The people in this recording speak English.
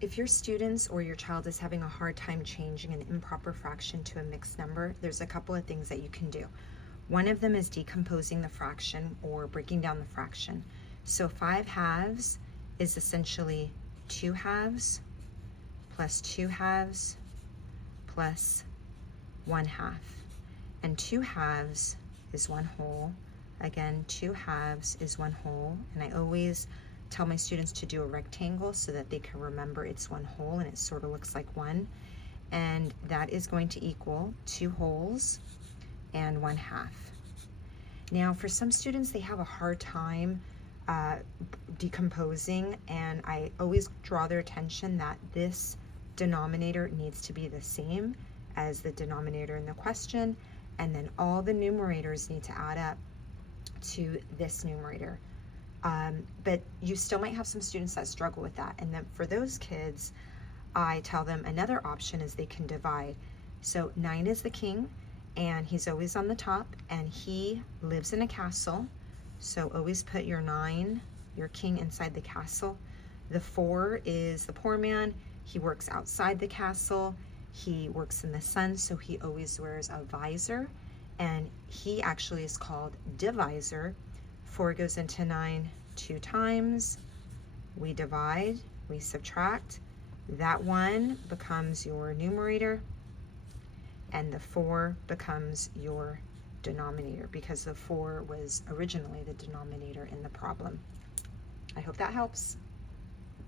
If your students or your child is having a hard time changing an improper fraction to a mixed number, there's a couple of things that you can do. One of them is decomposing the fraction or breaking down the fraction. So 5/2 is essentially 2/2 plus 2/2 plus 1/2. And 2/2 is 1 whole. Again, 2/2 is 1 whole. And I always tell my students to do a rectangle so that they can remember it's 1 whole and it sort of looks like 1. And that is going to equal 2 wholes and 1/2. Now, for some students, they have a hard time decomposing, and I always draw their attention that this denominator needs to be the same as the denominator in the question, and then all the numerators need to add up to this numerator. But you still might have some students that struggle with that, and then for those kids, I tell them another option is they can divide. So 9 is the king, and he's always on the top, and he lives in a castle. So always put your 9, your king, inside the castle. The 4 is the poor man. He works outside the castle. He works in the sun, so he always wears a visor, and he actually is called divisor. 4 goes into 9 2 times. We divide, we subtract. That 1 becomes your numerator, and the 4 becomes your denominator, because the 4 was originally the denominator in the problem. I hope that helps.